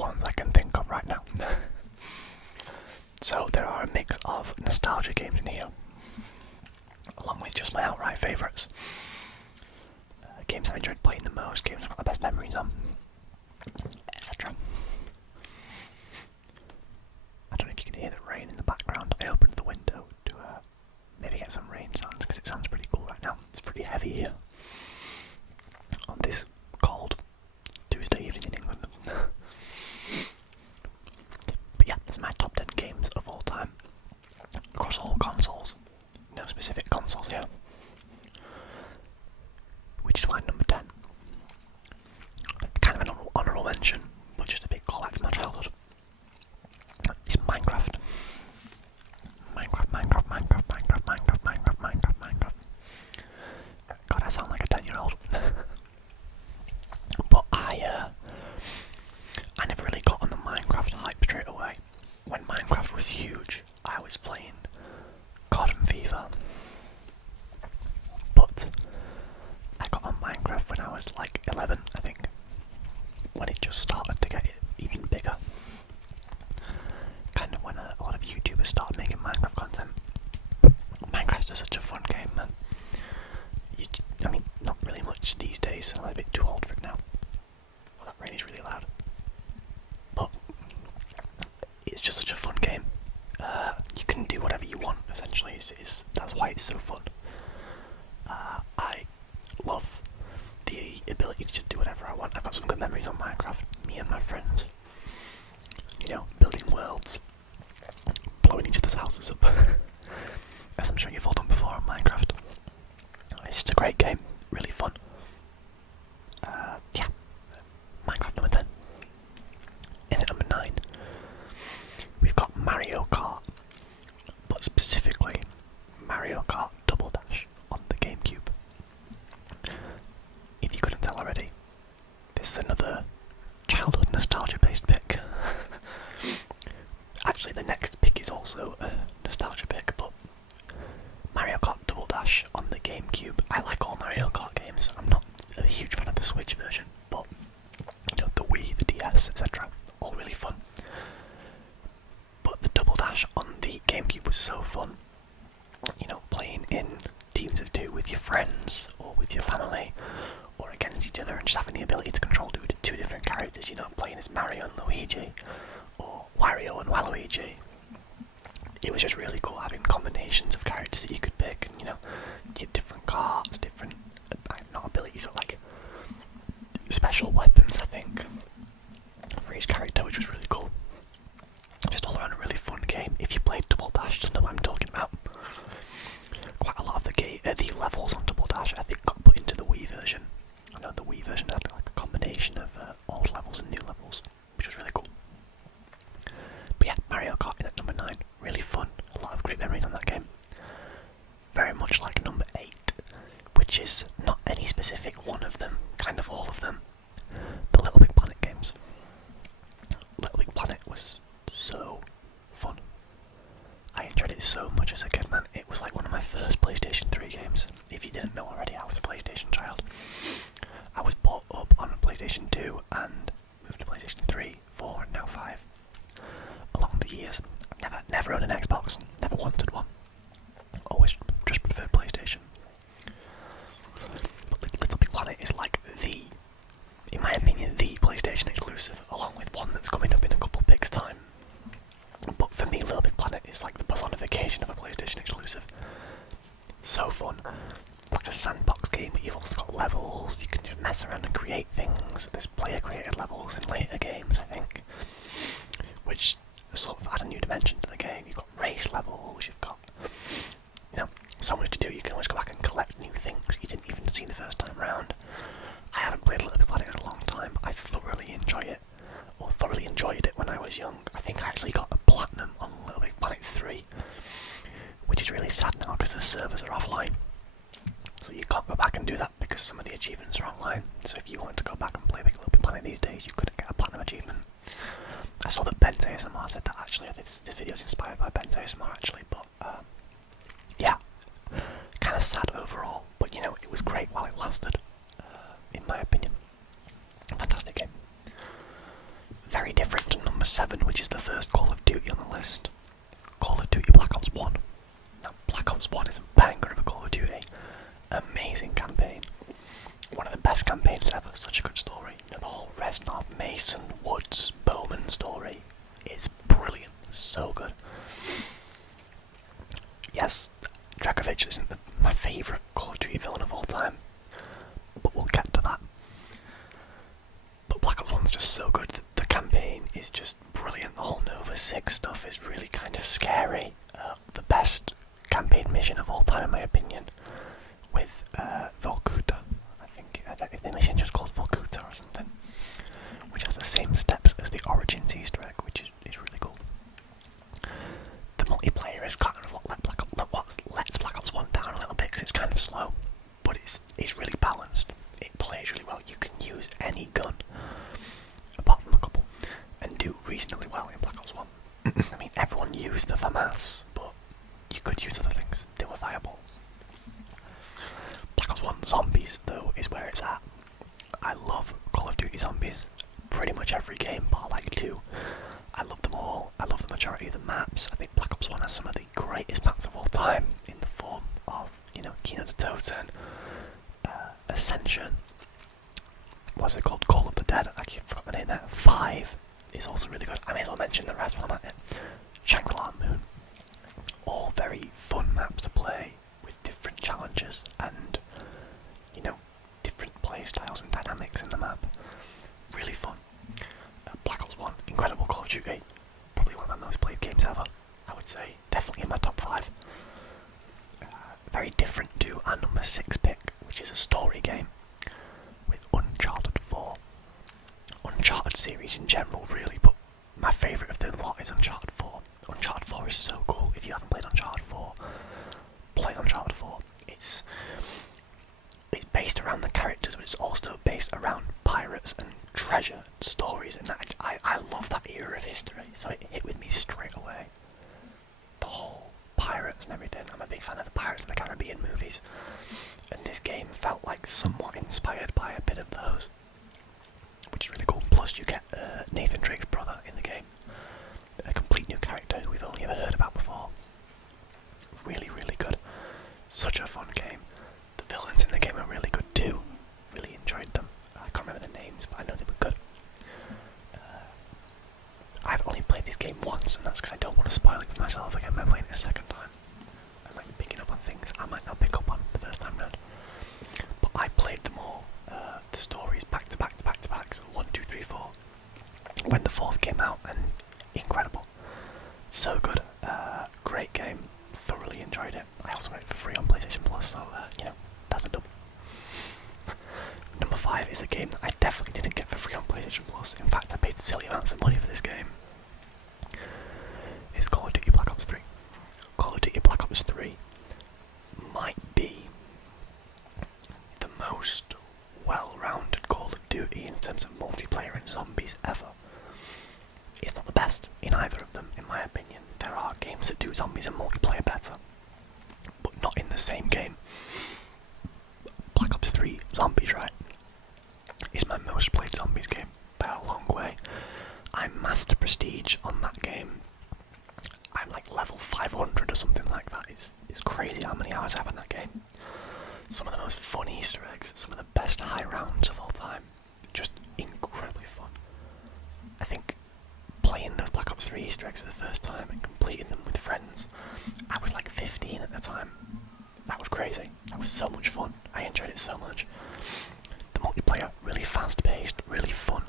ones I can think of right now. So there are a mix of nostalgia games in here, along with just my outright favourites. Games I've enjoyed playing the most, games I've got the best memories on, etc. I don't know if you can hear the rain in the background. I opened the window to maybe get some rain sounds, because it sounds pretty cool right now. It's pretty heavy here on this cold Tuesday evening in England. But yeah, that's my top 10 games of all time, across all consoles. No specific consoles here. Which is why number 10. Kind of an honourable mention, but just a big callback to my childhood. It's Minecraft. Minecraft. God, I sound like a 10-year-old. But I never really got on the Minecraft hype straight away. When Minecraft was huge, I was playing Kart and FIFA. But I got on Minecraft when I was like 11, I think. When it just started to get even bigger. Kind of when a lot of YouTubers started making Minecraft content. Minecraft is such a fun game, man. I mean, not really much these days. I'm a bit too old for it now. Well, that rain is really loud. But it's just such a fun game. You can do whatever you want, essentially. That's why it's so fun. I love the ability to just do whatever I want. I've got some good memories on Minecraft. Me and my friends, building worlds, blowing each other's houses up, as I'm sure you've all done before on Minecraft. It's just a great game, really fun. Yeah, Minecraft number 10. In at number 9, we've got Mario Kart, but specifically Mario Kart Double Dash on the GameCube. If you couldn't tell already, this is another childhood nostalgia-based pick. Actually, the next pick is also a nostalgia pick, but Mario Kart Double Dash on the GameCube. I like all Mario Kart games. I'm not a huge fan of the Switch version, but the Wii, the DS, etc. all really fun. But the Double Dash on the GameCube was so fun. Playing in teams of 2 with your friends or with your family, or against each other, and just having the ability to control two different characters, playing as Mario and Luigi, or Wario and Waluigi. It was just really cool having combinations of characters that you could pick, and you have different carts, different, not abilities, but like, special weapons, I think, for each character, which was really cool. Just all around a really fun game. If you played Double Dash, you'll know what I'm talking about. Quite a lot of the levels on Double Dash, I think, got put into the Wii version. I know the Wii version had like a combination of old levels and new levels, which was really cool. But yeah, Mario Kart in at number 9, really fun. A lot of great memories on that game. Very much like number 8, which is not any specific one of them, kind of all of them. The Little Big Planet games. Little Big Planet was so fun. I enjoyed it so much as a kid, man. It was like one of my first PlayStation 3 games. If you didn't know already, I was a PlayStation child. I was brought up on a PlayStation 2 and moved to PlayStation 3, 4 and now 5. Along the years, I've never owned an Xbox, never wanted one. Always just preferred PlayStation. But Little Big Planet is like in my opinion, the PlayStation exclusive, along with one that's coming up in a couple picks' time. But for me, Little Big Planet is like the personification of a PlayStation exclusive. So fun. Like a sandbox game, but you've also got levels, you can just mess around and create things. There's player-created levels in later games, I think, which sort of add a new dimension to the game. You've got race levels, you've got, so much to do. You can always go back and collect new things you didn't even see the first time round. I haven't played Little Big Planet in a long time, but I thoroughly enjoyed it when I was young. I think I actually got a platinum on Little Big Planet 3, which is really sad now because the servers are offline. So you can't go back and do that because some of the achievements are online. So if you wanted to go back and play Little Big Planet these days, you couldn't get a platinum achievement. I saw that Ben's ASMR said that actually. I think this video is inspired by Ben's ASMR actually, but 7, which is the first Call of Duty on the list. Call of Duty Black Ops 1. Now, Black Ops 1 is a banger of a Call of Duty. Amazing campaign. One of the best campaigns ever. Such a good story. You know, the whole Reznov, Mason, Woods, Bowman story is brilliant. So good. Yes, Dragovich isn't my favourite Call of Duty villain of all time, but we'll get to that. But Black Ops 1's just so good. The campaign is just brilliant. The whole Nova 6 stuff is really kind of scary. The best campaign mission of all time, in my opinion, with Volkuta. I think the mission just called Volkuta or something, which has the same steps as the Origins Easter egg, which is really cool. The multiplayer is kind of what lets Black Ops 1 down a little bit because it's kind of slow, but it's really balanced. It plays really well. You can use any gun, apart from a couple, and do reasonably well in Black Ops 1. I mean, everyone used the FAMAS, but you could use other things. They were viable. Black Ops 1 Zombies, though, is where it's at. I love Call of Duty Zombies. Pretty much every game, bar like 2. I love them all. I love the majority of the maps. I think Black Ops 1 has some of the greatest maps of all time in the form of, Kino de Toten, Ascension. What's it called? Call of the Dead. I forgot the name there. 5 is also really good. I may as well mention the rest while I'm at it. Shangri-La Moon. All very fun maps to play with different challenges and, different play styles and dynamics in the map. Really fun. Black Ops 1, incredible Call of Duty. Probably one of my most played games ever, I would say. Definitely in my top 5. Very different to our number 6 pick, which is a story game with Uncharted 4. Uncharted series in general, really, but my favourite of the lot is Uncharted 4. Uncharted 4 is so cool. If you haven't played Uncharted 4, play Uncharted 4. It's based around the characters, but it's also based around pirates and treasure stories, and I love that era of history, so it hit with me straight away. The whole pirates and everything. I'm a big fan of the Pirates of the Caribbean movies, and this game felt like somewhat inspired by a bit of those, which is really cool. Plus you get Nathan Drake's brother in the game, a complete new character who we've only ever heard about before. Really, really good. Such a fun game. The villains in the game are really good too. Really enjoyed them. I can't remember the names, but I know they were good. I've only played this game once, and that's because I don't want to spoil it for myself again by playing it a second time. I might be picking up on things I might not pick up on the first time round. But I played them all, the stories back to back, so 1, 2, 3, 4. When the 4th came out, and incredible. So good. Great game. Thoroughly enjoyed it. I also got it for free on PlayStation Plus, so, that's a double. Number 5 is a game that I definitely didn't get for free on PlayStation Plus. In fact, I paid silly amounts of money for this game. It's Call of Duty Black Ops 3. Call of Duty Black Ops 3 might be the most well-rounded Call of Duty in terms of multiplayer and zombies ever. It's not the best in either of them, in my opinion. There are games that do zombies and multiplayer better, but not in the same game. Black Ops 3 Zombies, right, is my most played zombies game by a long way. I'm Master Prestige on that game. I'm like level 500 or something like that. It's crazy how many hours I have in that game. Some of the most fun Easter eggs, some of the best high rounds of all time. Just incredibly fun. I think playing those Black Ops 3 Easter eggs for the first time and completing them with friends, I was like 15 at the time. That was crazy. That was so much fun. I enjoyed it so much. The multiplayer, really fast paced, really fun.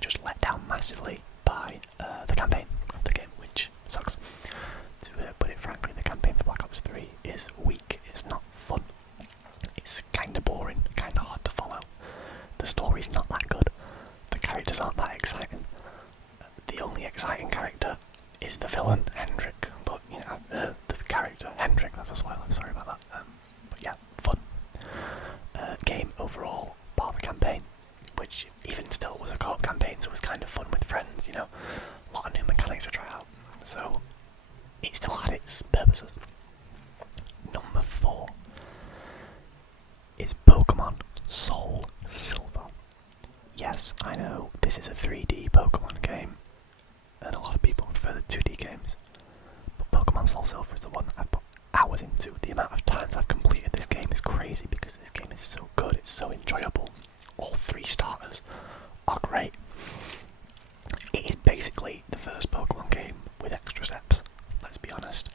Just let down massively by the campaign of the game, which sucks. To put it frankly, the campaign for Black Ops 3 is weak. It's not fun. It's kinda boring, kinda hard to follow. The story's not that good. The characters aren't that exciting. The only exciting character is the villain, Hendrik. But, the character, Hendrik, that's a spoiler, sorry about that. But yeah, fun. Game overall, part of the campaign, which even still was a co-op campaign, so it was kind of fun with friends, a lot of new mechanics to try out. So, it still had its purposes. Number 4 is Pokemon Soul Silver. Yes, I know, this is a 3D Pokemon game, and a lot of people prefer the 2D games. But Pokemon Soul Silver is the one that I've put hours into. The amount of times I've completed this game is crazy because this game is so good, it's so enjoyable. All 3 starters are great. It is basically the first Pokemon game with extra steps, let's be honest.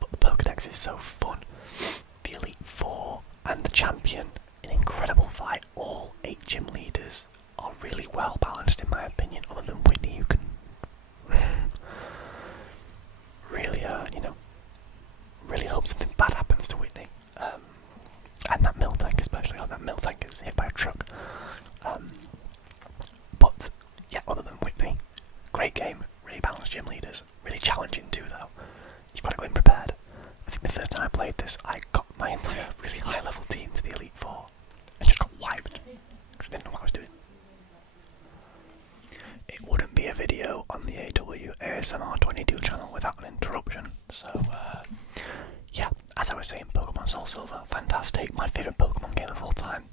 But the Pokedex is so fun. The Elite Four and the Champion, an incredible fight. All 8 gym leaders are really well balanced in my opinion, other than Whitney, who can really, really hope something bad happens to Whitney. And that Miltank especially, that Miltank is hit by a truck. But yeah, other than Whitney, great game, really balanced gym leaders, really challenging too though. You've got to go in prepared. I think the first time I played this, I got my entire really high level team to the Elite Four and just got wiped because I didn't know what I was doing. It wouldn't be a video on the ASMR22 channel without an interruption, so yeah, as I was saying, Pokemon Soul Silver, fantastic, my favourite Pokemon game of all time,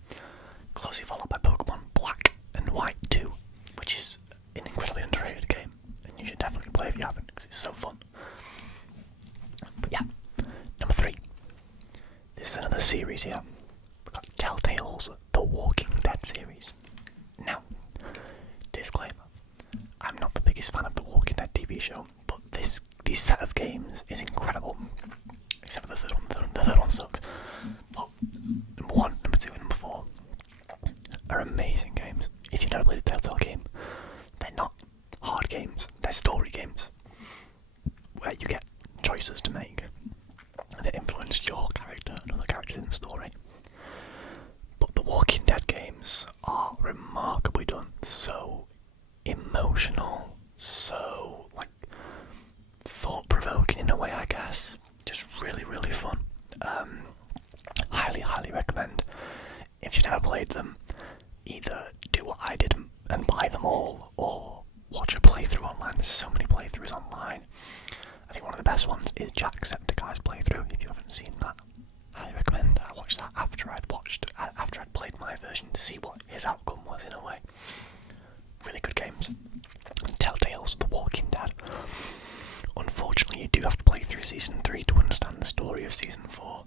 closely followed by Pokemon Black and White 2, which is an incredibly underrated game, and you should definitely play if you haven't, because it's so fun. But yeah, number 3, this is another series here, we've got Telltale's The Walking Dead series. Now, disclaimer, I'm not the biggest fan of the Walking Dead TV show, but this set of games is incredible. Except for the third one. The third one sucks. But number 1, number 2, and number 4 are amazing games. If you've never played a Telltale game, they're not hard games. They're story games where you get choices to make that influence your character and other characters in the story. But the Walking Dead games are remarkably done. So emotional, so thought-provoking in a way, I guess. Just really, really fun. Highly, highly recommend. If you've never played them, either do what I did and buy them all, or watch a playthrough online. There's so many playthroughs online. I think one of the best ones is Jacksepticeye's playthrough. If you haven't seen that, highly recommend. I watched that after I'd played my version to see what his outcome was in a way. Really good games. Telltale's The Walking Dead. Unfortunately, you do have to play through Season 3 to understand the story of Season 4.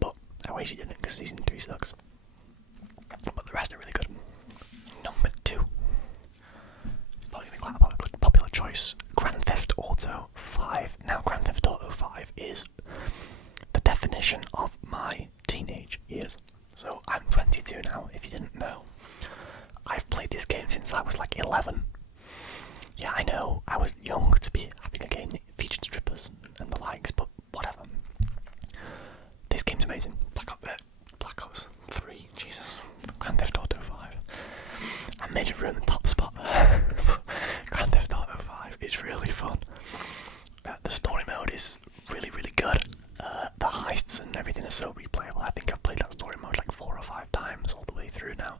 But I wish you didn't, because Season 3 sucks. But the rest are really good. Number 2. It's probably going to be quite a popular choice. Grand Theft Auto 5. Now, Grand Theft Auto 5 is the definition of my teenage years. So, I'm 22 now, if you didn't know. I've played this game since I was 11. Yeah, I know, I was young to be having a game that featured strippers and the likes, but whatever. This game's amazing. Black Ops 3, Jesus. Grand Theft Auto 5. I made it ruin the top spot there. Grand Theft Auto 5 is really fun. The story mode is really, really good. The heists and everything are so replayable. I think I've played that story mode 4 or 5 times all the way through now.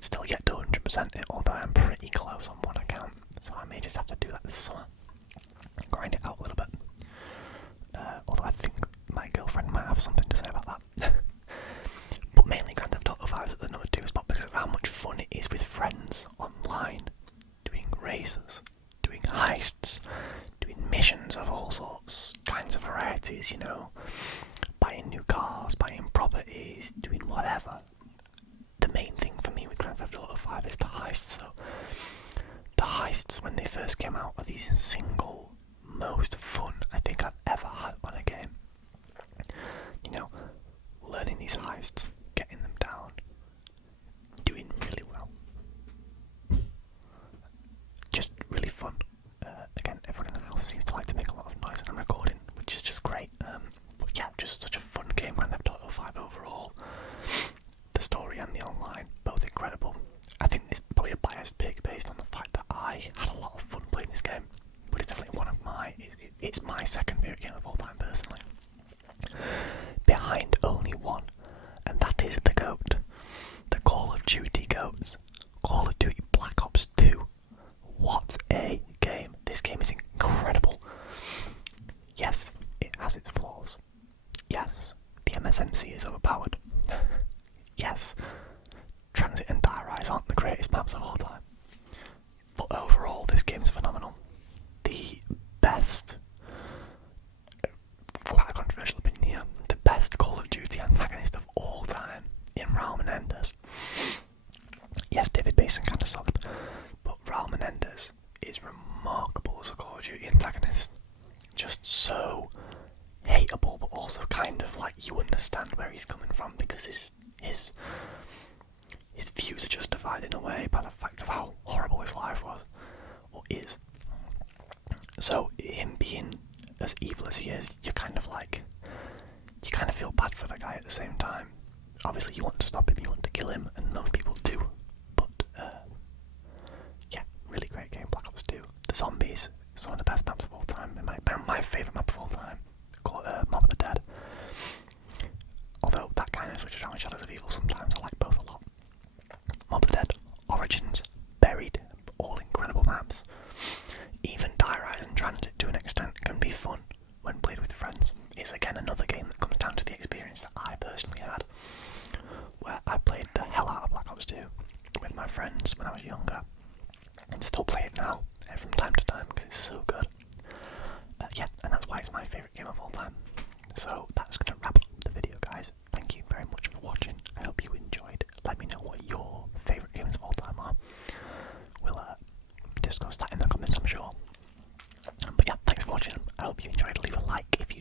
Still yet to 100% it, although I'm pretty close on one account, so I may just have to do that this summer. Grind it out a little bit. Although I think my girlfriend might have something to say about that. But mainly Grand Theft Auto 5 is at the number 2 spot because of how much fun it is with friends online, doing races, doing heists, doing missions of all sorts, kinds of varieties, buying new cars, buying properties, doing whatever. The main thing for me with Grand Theft Auto 5 is the heists. So the heists, when they first came out, are the single most fun I think I've ever had on a game. Learning these heists, getting them down, doing really well. Just really fun. Again, everyone in the house seems to like to make a lot of noise when I'm recording, which is just great. But yeah, just such a fun game, Grand Theft Auto 5 overall. The story and the online, both incredible. I think there's probably a biased pick based on the fact that I had a lot of fun playing this game, but it's definitely it's my second favourite game of all time personally. Behind only one, and that is the GOAT. The Call of Duty GOATs. Call of Duty Black Ops 2. What a game. This game is incredible. Yes, it has its flaws. Yes, the MSMC is overpowered. Yes, Transit and Die Rise aren't the greatest maps of all time. But overall, this game game's phenomenal. The best, quite a controversial opinion here, the best Call of Duty antagonist of all time in Raul Menendez. Yes, David Basin kind of sucked, but Raul Menendez is remarkable as a Call of Duty antagonist. Just so hateable, but also kind of like you understand where he's coming from, because his views are justified in a way by the fact of how horrible his life was, or is. So him being as evil as he is, you kind of feel bad for the guy at the same time. Obviously you want to stop him, you want to kill him, and most people do, but yeah, really great game, Black Ops 2. The zombies, it's one of the best maps of all time, my favourite map of all time, called Mob of the Dead. Although that kind of switches around with Shadows of Evil sometimes, I like both a lot. Mob of the Dead, Origins, Buried, all incredible maps. Even Die Rise and Transit to an extent can be fun when played with friends. It's again another game that comes down to the experience that I personally had, where I played the hell out of Black Ops 2 with my friends when I was younger, and still play it now from time to time because it's so good. Yeah, and that's why it's my favourite game of all time. So that's going to wrap up the video, guys. Thank you very much for watching. I hope you enjoyed. Let me know what your favourite games of all time are. We'll discuss that in the comments, I'm sure. But yeah, thanks for watching. I hope you enjoyed. Leave a like if